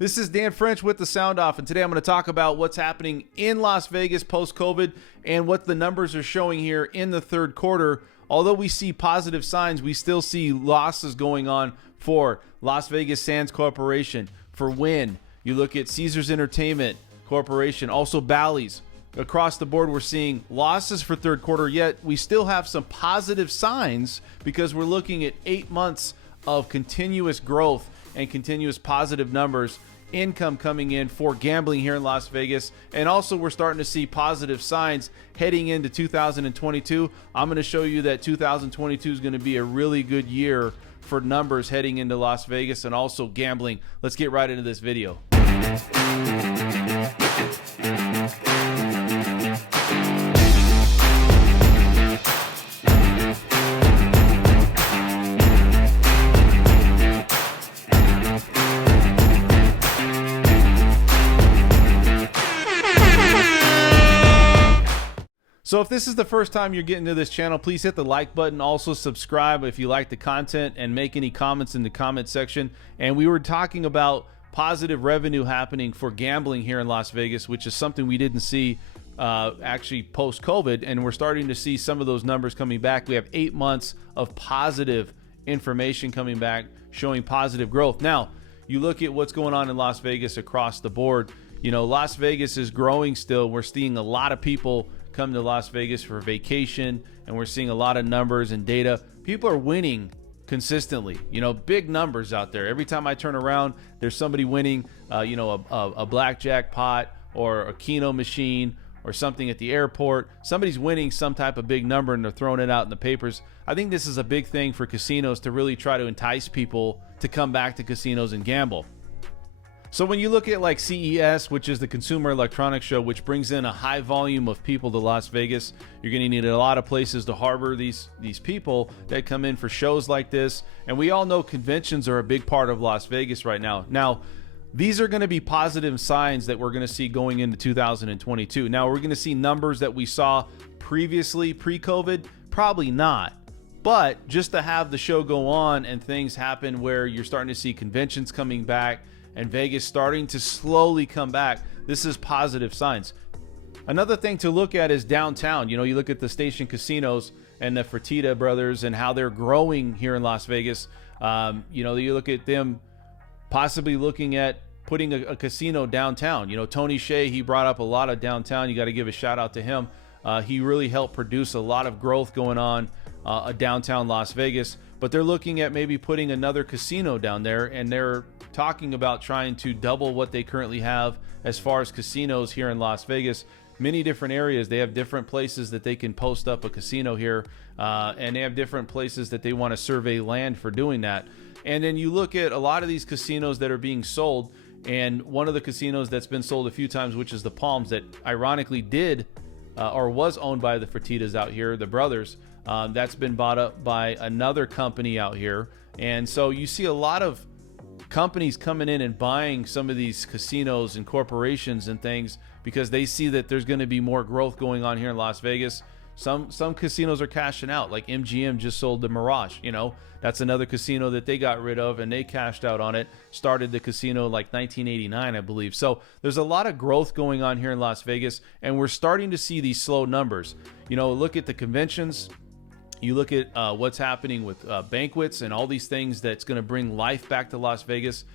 This is Dan French with the Sound Off, and today I'm going to talk about what's happening in Las Vegas post-COVID and what the numbers are showing here in the third quarter. Although we see positive signs, we still see losses going on for Las Vegas Sands Corporation, for Wynn. You look at Caesars Entertainment Corporation, also Bally's. Across the board, we're seeing losses for third quarter, yet we still have some positive signs because we're looking at 8 months of continuous growth and continuous positive numbers, income coming in for gambling here in Las Vegas. And also we're starting to see positive signs heading into 2022. I'm going to show you that 2022 is going to be a really good year for numbers heading into Las Vegas and also gambling. Let's get right into this video. So if this is the first time you're getting to this channel, please hit the like button. Also subscribe if you like the content and make any comments in the comment section. And we were talking about positive revenue happening for gambling here in Las Vegas, which is something we didn't see actually post-COVID. And we're starting to see some of those numbers coming back. We have 8 months of positive information coming back, showing positive growth. Now, you look at what's going on in Las Vegas across the board. You know, Las Vegas is growing still. We're seeing a lot of people come to Las Vegas for vacation, and we're seeing a lot of numbers and data. People are winning consistently, you know, big numbers out there. Every time I turn around, there's somebody winning, you know, a blackjack pot or a Keno machine or something at the airport. Somebody's winning some type of big number and they're throwing it out in the papers. I think this is a big thing for casinos to really try to entice people to come back to casinos and gamble. So when you look at like CES, which is the Consumer Electronics Show, which brings in a high volume of people to Las Vegas, you're going to need a lot of places to harbor these people that come in for shows like this. And we all know conventions are a big part of Las Vegas right now. Now, these are going to be positive signs that we're going to see going into 2022. Now, we're going to see numbers that we saw previously, pre-COVID? Probably not. But just to have the show go on and things happen where you're starting to see conventions coming back, and Vegas starting to slowly come back, this is positive signs. Another thing to look at is downtown. You know, you look at the Station Casinos and the Fertitta brothers and how they're growing here in Las Vegas. You know, you look at them possibly looking at putting a casino downtown. You know, Tony Hsieh, he brought up a lot of downtown. You got to give a shout out to him. He really helped produce a lot of growth going on downtown Las Vegas. But they're looking at maybe putting another casino down there, and they're talking about trying to double what they currently have as far as casinos here in Las Vegas. Many different areas. They have different places that they can post up a casino here, and they have different places that they want to survey land for doing that. And then you look at a lot of these casinos that are being sold, and one of the casinos that's been sold a few times, which is the Palms, that ironically did or was owned by the Fertittas out here, the brothers. That's been bought up by another company out here. And so you see a lot of companies coming in and buying some of these casinos and corporations and things because they see that there's going to be more growth going on here in Las Vegas. Some casinos are cashing out, like MGM just sold the Mirage. You know, that's another casino that they got rid of and they cashed out on it. Started the casino like 1989, I believe. So there's a lot of growth going on here in Las Vegas, and we're starting to see these slow numbers. You know, look at the conventions. You look at what's happening with banquets and all these things that's going to bring life back to Las Vegas.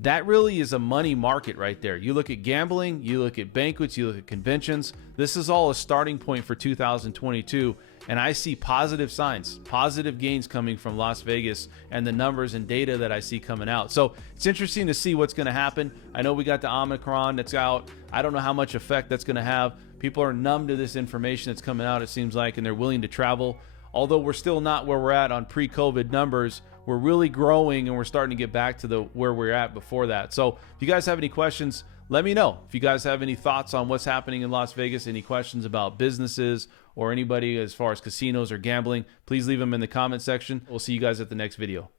That really is a money market right there. You look at gambling, you look at banquets, you look at conventions. This is all a starting point for 2022. And I see positive signs, positive gains coming from Las Vegas and the numbers and data that I see coming out. So it's interesting to see what's going to happen. I know we got the Omicron that's out. I don't know how much effect that's going to have. People are numb to this information that's coming out, it seems like, and they're willing to travel. Although we're still not where we're at on pre-COVID numbers, we're really growing and we're starting to get back to where we're at before that. So if you guys have any questions, let me know. If you guys have any thoughts on what's happening in Las Vegas, any questions about businesses or anybody as far as casinos or gambling, please leave them in the comment section. We'll see you guys at the next video.